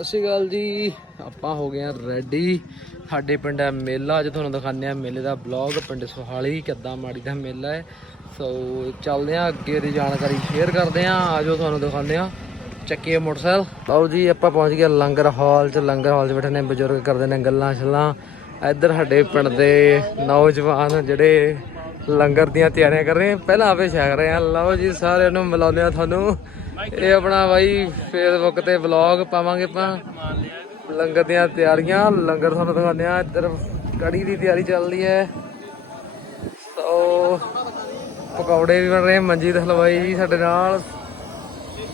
ਸਤਿ ਸ਼੍ਰੀ ਅਕਾਲ ਜੀ। ਆਪਾਂ ਹੋ ਗਏ ਆ ਰੈਡੀ ਸਾਡੇ ਪਿੰਡ ਹੈ ਮੇਲਾ, ਅੱਜ ਤੁਹਾਨੂੰ ਦਿਖਾਉਂਦੇ ਆ ਮੇਲੇ ਦਾ ਬਲੌਗ ਪਿੰਡ ਸੁਹਾਲੀ, ਕਿੱਦਾਂ ਮਾੜੀ ਦਾ ਮੇਲਾ ਹੈ। ਸੋ ਚੱਲਦੇ ਆ ਅੱਗੇ ਦੀ ਜਾਣਕਾਰੀ ਸ਼ੇਅਰ ਕਰਦੇ ਆ ਆਜੋ ਤੁਹਾਨੂੰ ਦਿਖਾਉਂਦੇ ਆ ਚੱਕੀਏ ਮੋਟਰਸਾਈਕਲ। ਲਓ ਜੀ, ਆਪਾਂ ਪਹੁੰਚ ਗਏ ਲੰਗਰ ਹਾਲ 'ਚ। ਲੰਗਰ ਹਾਲ 'ਚ ਬੈਠੇ ਨੇ, ਬਜ਼ੁਰਗ ਕਰਦੇ ਨੇ ਗੱਲਾਂ ਛੱਲਾਂ ਇੱਧਰ ਸਾਡੇ ਪਿੰਡ ਦੇ ਨੌਜਵਾਨ ਜਿਹੜੇ ਲੰਗਰ ਦੀਆਂ ਤਿਆਰੀਆਂ ਕਰ ਰਹੇ ਆ ਪਹਿਲਾਂ ਆਪੇ ਛਕ ਰਹੇ ਹਾਂ। ਲਓ ਜੀ, ਸਾਰਿਆਂ ਨੂੰ ਮਿਲਾਉਂਦੇ ਆ ਤੁਹਾਨੂੰ। ਇਹ ਆਪਣਾ ਬਾਈ ਫੇਸਬੁੱਕ ਤੇ ਵਲੌਗ ਪਾਵਾਂਗੇ ਆਪਾਂ। ਲੰਗਰ ਦੀਆਂ ਤਿਆਰੀਆਂ। ਲੰਗਰ ਤੁਹਾਨੂੰ ਦਿਖਾਉਂਦੇ ਆ ਇੱਧਰ ਕੜੀ ਦੀ ਤਿਆਰੀ ਚੱਲਦੀ ਹੈ। ਸੋ ਪਕੌੜੇ ਵੀ ਬਣ ਰਹੇ। ਮੰਜੀ ਤੇ ਹਲਵਾਈ ਜੀ ਸਾਡੇ ਨਾਲ।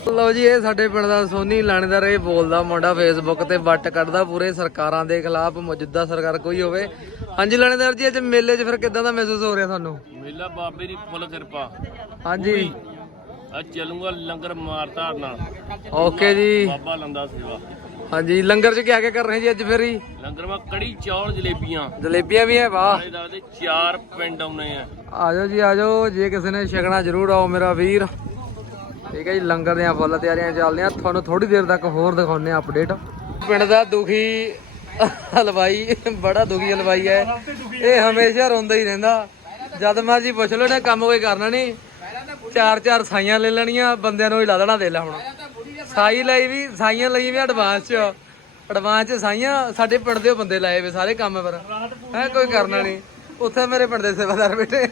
ਲਓ ਜੀ ਇਹ ਸਾਡੇ ਪਿੰਡ ਦਾ ਸੋਨੀ ਲਾਣੇਦਾਰ ਇਹ ਬੋਲਦਾ ਮੁੰਡਾ ਫੇਸਬੁੱਕ ਤੇ ਵੱਟ ਕੱਢਦਾ ਪੂਰੇ ਸਰਕਾਰਾਂ ਦੇ ਖਿਲਾਫ ਮੌਜੂਦਾ ਸਰਕਾਰ ਕੋਈ ਹੋਵੇ। ਹਾਂਜੀ ਲਾਣੇਦਾਰ ਜੀ ਅੱਜ ਮੇਲੇ 'ਚ ਫਿਰ ਕਿਦਾਂ ਦਾ ਮਹਿਸੂਸ ਹੋ ਰਿਹਾ ਤੁਹਾਨੂੰ? ਮੇਲਾ ਬਾਬੇ ਦੀ ਫੁੱਲ ਕਿਰਪਾ। ਹਾਂਜੀ। ਅੱਜ ਚੱਲੂਗਾ ਲੰਗਰ ਮਾਰ ਧਾਰਨਾ। ਓਕੇ ਜੀ। ਬਾਬਾ ਲੰਦਾ ਸੇਵਾ। ਹਾਂਜੀ ਲੰਗਰ 'ਚ ਕੀ ਕੀ ਕਰ ਰਹੇ ਜੀ ਅੱਜ ਫਿਰ ਜੀ? ਲੰਗਰ ਮਾ ਕੜੀ ਚੌਲ ਜਲੇਬੀਆਂ। ਜਲੇਬੀਆਂ ਵੀ ਹੈ ਵਾਹ। ਨਾਲੇ ਚਾਰ ਪਿੰਡ ਆਉਣੇ ਆ। ਆਜੋ ਜੀ ਆਜੋ ਜੇ ਕਿਸੇ ਨੇ ਛਕਣਾ ਜ਼ਰੂਰ ਆਓ ਮੇਰਾ ਵੀਰ। ਠੀਕ ਹੈ ਜੀ, ਲੰਗਰ ਦੀਆਂ ਫੁੱਲ ਤਿਆਰੀਆਂ ਚੱਲਦੀਆਂ। ਤੁਹਾਨੂੰ ਥੋੜੀ ਦੇਰ ਤੱਕ ਹੋਰ ਦਿਖਾਉਂਦੇ ਆ ਅਪਡੇਟ ਪਿੰਡ ਦਾ ਦੁਖੀ ਹਲਵਾਈ, ਬੜਾ ਦੁਖੀ ਹਲਵਾਈ ਹੈ। ਇਹ ਹਮੇਸ਼ਾ ਰੋਂਦਾ ਹੀ ਰਹਿੰਦਾ। ਜਦ ਮਰਜ਼ੀ ਪੁੱਛ ਲਓ ਨੇ ਕੰਮ ਕੋਈ ਕਰਨਾ ਨਹੀਂ। ਚਾਰ ਚਾਰ ਸਾਈਆਂ ਲੈ ਲੈਣੀਆਂ, ਬੰਦਿਆਂ ਨੂੰ ਹੀ ਲਾ ਦੇਣਾ ਦੇ ਲੈ ਹੁਣ। ਸਾਈ ਲਈ ਵੀ, ਸਾਈਆਂ ਲਈ ਵੀ ਐਡਵਾਂਸ ਚ ਐਡਵਾਂਸ ਚ ਸਾਈਆਂ ਸਾਡੇ ਪਿੰਡ ਦੇ ਬੰਦੇ ਲਾਏ ਵੇ ਸਾਰੇ ਕੰਮ ਪਰ। ਹੈ, ਕੋਈ ਕਰਨਾ ਨਹੀਂ। ਉੱਥੇ ਮੇਰੇ ਪਿੰਡ ਦੇ ਸੇਵਾਦਾਰ ਬੈਠੇ।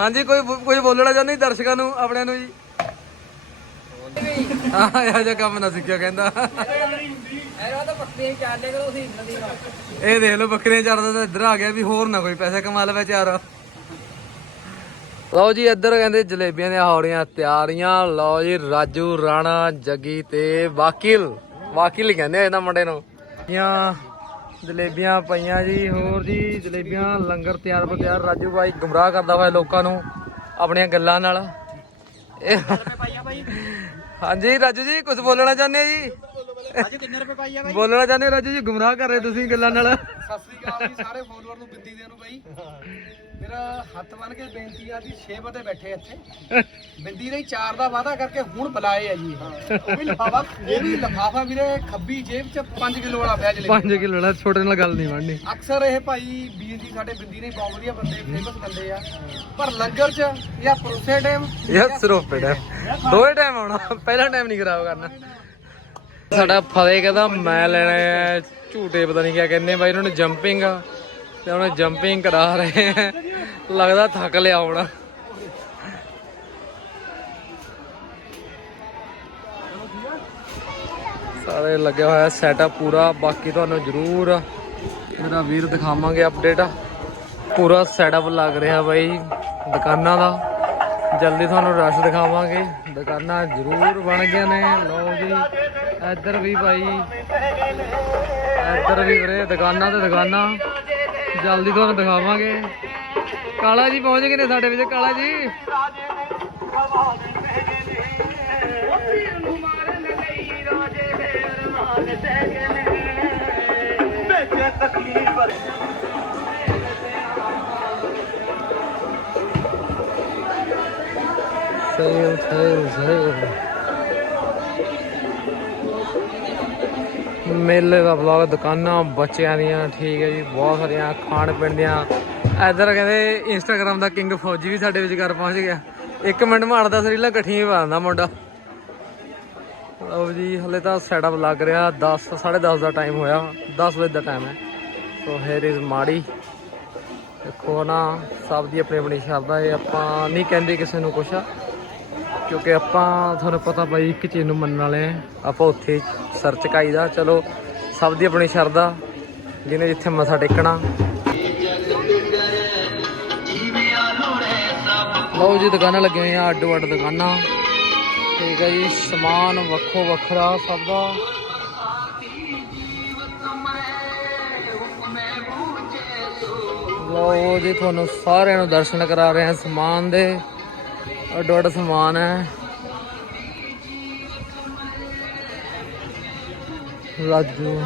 ਹਾਂਜੀ, ਕੋਈ ਕੋਈ ਬੋਲਣਾ ਚਾਹੁੰਦੇ ਦਰਸ਼ਕਾਂ ਨੂੰ, ਆਪਣਿਆਂ ਨੂੰ ਜੀ। ਹਾਂ, ਇਹੋ ਜਿਹਾ ਕੰਮ ਨਾ ਸਿੱਖਿਓ, ਕਹਿੰਦਾ। ਇਹ ਦੇਖ ਲਓ, ਬੱਕਰੀਆਂ ਚਰਦਾ ਤਾਂ ਇੱਧਰ ਆ ਗਿਆ ਵੀ ਹੋਰ ਨਾ ਕੋਈ ਪੈਸਾ ਕਮਾ ਲਵੇ ਚਾਰ। ਲਓ ਜੀ, ਇੱਧਰ ਕਹਿੰਦੇ ਜਲੇਬੀਆਂ ਦੀਆਂ ਹੌੜੀਆਂ ਤਿਆਰੀਆਂ। ਲਓ ਜੀ, ਰਾਜੂ, ਰਾਣਾ, ਜੱਗੀ ਤੇ ਵਾਕਿਲ। ਵਾਕਿਲ ਕਹਿੰਦੇ ਇਹਨਾਂ ਮੁੰਡੇ ਨੂੰ। ਜਾਂ ਜਲੇਬੀਆਂ ਪਈਆਂ ਜੀ, ਹੋਰ ਜੀ ਜਲੇਬੀਆਂ ਲੰਗਰ ਤਿਆਰ ਬਰ ਤਿਆਰ। ਰਾਜੂ ਭਾਈ ਗੁੰਮਰਾਹ ਕਰਦਾ ਹੋਇਆ ਲੋਕਾਂ ਨੂੰ ਆਪਣੀਆਂ ਗੱਲਾਂ ਨਾਲ। ਇਹ ਹਾਂਜੀ ਰਾਜੂ ਜੀ ਕੁਝ ਬੋਲਣਾ ਚਾਹੁੰਦੇ ਜੀ? ਅੱਜ ਕਿੰਨੇ ਰੁਪਏ ਪਾਈ ਆ ਬਾਈ? ਬੋਲਣਾ ਚਾਹੁੰਦੇ ਹੋ ਰਾਜੂ ਜੀ? ਗੁੰਮਰਾਹ ਕਰ ਰਹੇ ਤੁਸੀਂ ਗੱਲਾਂ ਨਾਲ। ਸਤਿ ਸ੍ਰੀ ਅਕਾਲ ਜੀ ਸਾਰੇ ਫੋਲੋਅਰ ਨੂੰ ਬਿੰਦੀ ਦੇ ਨੂੰ ਬਾਈ। ਮੇਰਾ ਹੱਥ ਬੰਨ ਕੇ ਬੇਨਤੀ ਆ ਜੀ 6 ਵਜੇ ਬੈਠੇ ਇੱਥੇ। ਬਿੰਦੀ ਦੇ ਚਾਰ ਦਾ ਵਾਅਦਾ ਕਰਕੇ ਹੁਣ ਬੁਲਾਏ ਆ ਜੀ। ਉਹ ਵੀ ਲਫਾਫਾ ਇਹ ਵੀ ਲਫਾਫਾ ਵੀਰੇ ਖੱਬੀ ਜੇਬ ਚ 5 ਕਿਲੋ ਵਾਲਾ ਪਿਆ ਜਲੇ 5 ਕਿਲੋ ਨਾਲ ਛੋਟੇ ਨਾਲ ਗੱਲ ਨਹੀਂ ਬਣਨੀ। ਅਕਸਰ ਇਹ ਭਾਈ ਵੀਰ ਜੀ ਸਾਡੇ ਬਿੰਦੀ ਨੇ ਬਹੁਤ ਵਧੀਆ ਬੰਦੇ ਫੇਮਸ ਬੰਦੇ ਆ। ਪਰ ਲੰਗਰ ਚ ਜਾਂ ਪਰੋਸੇ ਟਾਈਮ ਯਾਰ ਸਿਰਫ ਟਾਈਮ ਦੋਏ ਟਾਈਮ ਆਉਣਾ ਪਹਿਲਾ ਟਾਈਮ ਨਹੀਂ ਖਰਾਬ ਕਰਨਾ। ਸਾਡਾ ਫਤਿਹ ਕਹਿੰਦਾ, ਮੈਂ ਲੈਣਾ ਹੈ ਝੂਟੇ, ਪਤਾ ਨਹੀਂ ਕਿਆ ਕਹਿੰਦੇ ਬਾਈ ਉਹਨਾਂ ਨੇ ਜੰਪਿੰਗ ਤੇ ਉਹਨੇ ਜੰਪਿੰਗ ਕਰਾ ਰਹੇ ਹੈ ਲੱਗਦਾ ਥੱਕ ਲਿਆ ਹੋਣਾ। ਸਾਰੇ ਲੱਗਿਆ ਹੋਇਆ ਸੈਟਅਪ ਪੂਰਾ, ਬਾਕੀ ਤੁਹਾਨੂੰ ਜ਼ਰੂਰ ਮੇਰਾ ਵੀਰ ਦਿਖਾਵਾਂਗੇ ਅਪਡੇਟ ਪੂਰਾ ਸੈਟਅਪ ਲੱਗ ਰਿਹਾ ਬਾਈ, ਦੁਕਾਨਾਂ ਦਾ। ਜਲਦੀ ਤੁਹਾਨੂੰ ਰਸ਼ ਦਿਖਾਵਾਂਗੇ। ਦੁਕਾਨਾਂ ਜ਼ਰੂਰ ਬਣ ਗਈਆਂ ਨੇ। ਲਓ ਜੀ, ਇੱਧਰ ਵੀ ਭਾਈ ਇੱਧਰ ਵੀ ਵੀਰੇ, ਦੁਕਾਨਾਂ ਤੇ ਦੁਕਾਨਾਂ। ਜਲਦੀ ਤੁਹਾਨੂੰ ਦਿਖਾਵਾਂਗੇ। ਕਾਲਾ ਜੀ ਪਹੁੰਚ ਗਏ ਨੇ ਸਾਡੇ ਵਿੱਚ, ਕਾਲਾ ਜੀ। ਸੇਲ ਸੇਲ ਸੇਲ ਮੇਲੇ ਦਾ ਬਲਾਗ ਦੁਕਾਨਾਂ ਬੱਚਿਆਂ ਦੀਆਂ, ਠੀਕ ਹੈ ਜੀ, ਬਹੁਤ ਸਾਰੀਆਂ ਖਾਣ ਪੀਣ ਦੀਆਂ। ਇੱਧਰ ਕਹਿੰਦੇ ਇੰਸਟਾਗ੍ਰam ਦਾ ਕਿੰਗ ਫੌਜੀ ਵੀ ਸਾਡੇ ਵਿਚਕਾਰ ਪਹੁੰਚ ਗਿਆ। ਇੱਕ ਮਿੰਟ ਮਾਰਦਾ ਸਰੀਲਾ ਇਕੱਠੀਆਂ ਪਾ ਦਿੰਦਾ ਮੁੰਡਾ। ਲਓ ਜੀ, ਹਲੇ ਤਾਂ ਸੈਟਅਪ ਲੱਗ ਰਿਹਾ 10 10:30 ਦਾ ਟਾਈਮ ਹੋਇਆ 10 ਵਜੇ ਦਾ ਟਾਈਮ ਹੈ। ਸੋ ਹੇਅਰ ਇਜ਼ ਮਾੜੀ। ਦੇਖੋ ਨਾ ਸਭ ਦੀ ਆਪਣੀ ਆਪਣੀ ਸ਼ਬਦ ਹੈ ਆਪਾਂ ਨਹੀਂ ਕਹਿੰਦੇ ਕਿਸੇ ਨੂੰ ਕੁਛ। ਕਿਉਂਕਿ ਆਪਾਂ ਤੁਹਾਨੂੰ ਪਤਾ ਬਾਈ ਇੱਕ ਚੀਜ਼ ਨੂੰ ਮੰਨਣ ਵਾਲੇ ਆਪਾਂ ਉੱਥੇ ਸਰਚ ਕਾਈਦਾ ਚਲੋ, ਸਭ ਦੀ ਆਪਣੀ ਸ਼ਰਧਾ, ਜਿਹਨੇ ਜਿੱਥੇ ਮੱਥਾ ਟੇਕਣਾ। ਲਓ ਜੀ, ਦੁਕਾਨਾਂ ਲੱਗੀਆਂ ਹੋਈਆਂ ਅੱਡੋ ਅੱਡ ਦੁਕਾਨਾਂ। ਠੀਕ ਹੈ ਜੀ, ਸਮਾਨ ਵੱਖੋ ਵੱਖਰਾ ਸਭ ਦਾ। ਲਓ ਜੀ, ਤੁਹਾਨੂੰ ਸਾਰਿਆਂ ਨੂੰ ਦਰਸ਼ਨ ਕਰਾ ਰਹੇ ਹਾਂ ਸਮਾਨ ਦੇ। ਅੱਡੋ ਅੱਡ ਸਮਾਨ ਹੈ। ਰਾਜੂ।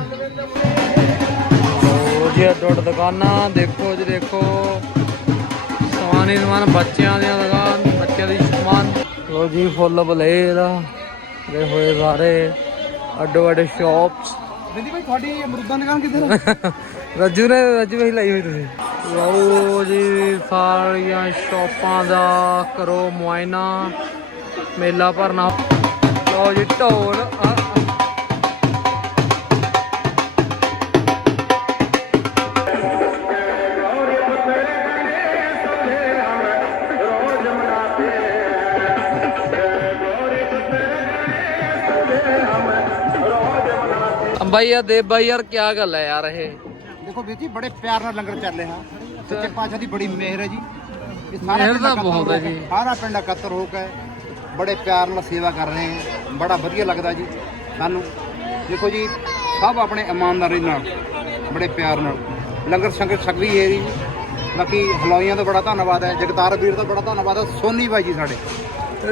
ਲਓ ਜੀ, ਅੱਡੋ ਅੱਡ ਦੁਕਾਨਾਂ, ਦੇਖੋ ਜੀ, ਦੇਖੋ। ਸਮਾਨ ਹੀ ਸਮਾਨ, ਬੱਚਿਆਂ ਦੀਆਂ ਦੁਕਾਨ, ਬੱਚਿਆਂ ਦੀ ਸਮਾਨ। ਲੋ ਜੀ, ਫੁੱਲ ਬਲੇਰ ਦੇ ਹੋਏ ਸਾਰੇ। ਅੱਡੋ ਅੱਡ ਸ਼ਾਪਸ ਬਿੰਦੀ ਭਾਈ, ਤੁਹਾਡੀ ਅਮਰੂਦਾਂ ਦੁਕਾਨ ਕਿੱਧਰ ਰੱਜੂ ਨੇ, ਰੱਜੂ ਵੀ ਲਾਈ ਹੋਈ ਤੁਸੀਂ। ਲਓ ਜੀ, ਸਾਰੀਆਂ ਸ਼ਾਪਾਂ ਦਾ ਕਰੋ ਮੁਆਇਨਾ। ਮੇਲਾ ਭਰਨਾ। ਲਓ ਜੀ, ਢੋਲ ਆ- ਬਾਈ ਯਾਰ ਦੇਵ ਬਾਈ ਯਾਰ ਕੀ ਗੱਲ ਹੈ ਯਾਰ ਇਹ? ਦੇਖੋ ਵੀਰ ਜੀ ਬੜੇ ਪਿਆਰ ਨਾਲ ਲੰਗਰ ਚੱਲ ਰਿਹਾ। ਸੱਚੇ ਪਾਤਸ਼ਾਹ ਦੀ ਬੜੀ ਮਿਹਰ ਹੈ ਜੀ। ਇਹ ਮਿਹਰ ਤਾਂ ਬਹੁਤ ਹੋ ਹੈ ਕੇ- ਜੀ। ਸਾਰਾ ਪਿੰਡ ਇਕੱਤਰ ਹੋ ਕੇ ਬੜੇ ਪਿਆਰ ਨਾਲ ਸੇਵਾ ਕਰ ਰਹੇ ਹੈ। ਬੜਾ ਵਧੀਆ ਲੱਗਦਾ ਜੀ ਸਾਨੂੰ। ਦੇਖੋ ਜੀ ਸਭ ਆਪਣੇ ਇਮਾਨਦਾਰੀ ਨਾਲ ਬੜੇ ਪਿਆਰ ਨਾਲ। ਲੰਗਰ ਸੰਗਤ ਛਕਦੀ ਹੈ ਜੀ। ਬਾਕੀ ਹਲਵਾਈਆਂ ਦਾ ਬੜਾ ਧੰਨਵਾਦ ਹੈ ਜਗਤਾਰ ਵੀਰ ਦਾ ਬੜਾ ਧੰਨਵਾਦ ਹੈ ਸੋਨੀ ਬਾਈ ਜੀ ਸਾਡੇ।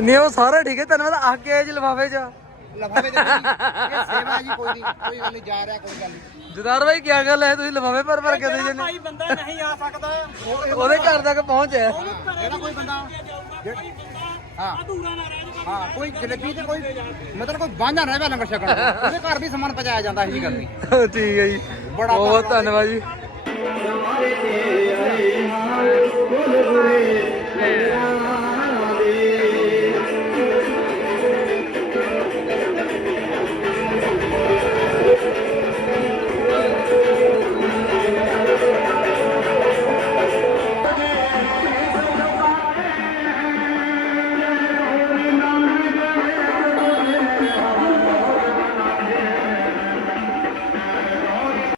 ਨਹੀਂ ਉਹ ਸਾਰਾ ਠੀਕ ਹੈ ਧੰਨਵਾਦ। ਆ ਕੇ ਆਏ ਜੀ। ਲਿਫਾਫੇ 'ਚ ਲਫਾਵੇ ਦੇ ਇਹ ਸੇਵਾ ਜੀ ਕੋਈ ਨਹੀਂ ਕੋਈ ਗੱਲ ਨਹੀਂ ਜਾ ਰਿਹਾ ਕੋਈ ਗੱਲ ਨਹੀਂ। ਜਦਾਰ ਬਾਈ ਕੀ ਗੱਲ ਹੈ? ਤੁਸੀਂ ਲਿਫਾਫੇ ਭਰ ਭਰ ਕੇ ਦੇ ਜਨੇ ਭਾਈ ਬੰਦਾ ਨਹੀਂ ਆ ਸਕਦਾ ਉਹਦੇ ਘਰ ਤੱਕ ਪਹੁੰਚਿਆ ਜਿਹੜਾ ਕੋਈ ਬੰਦਾ ਹਾਂ। ਹਾਂ ਕੋਈ ਜਲੇਬੀ ਤੇ ਕੋਈ ਮਤਲਬ ਕੋਈ ਬਾਂਝਾ ਰਹਿ ਪਿਆ ਲੰਗਰ ਛਕਣ। ਉਹਦੇ ਘਰ ਵੀ ਸਮਾਨ ਪਹੁੰਚਾਇਆ ਜਾਂਦਾ ਇਹ ਗੱਲ ਨਹੀਂ। ਠੀਕ ਹੈ ਜੀ। ਬੜਾ ਬਹੁਤ ਧੰਨਵਾਦ। ਜੀ।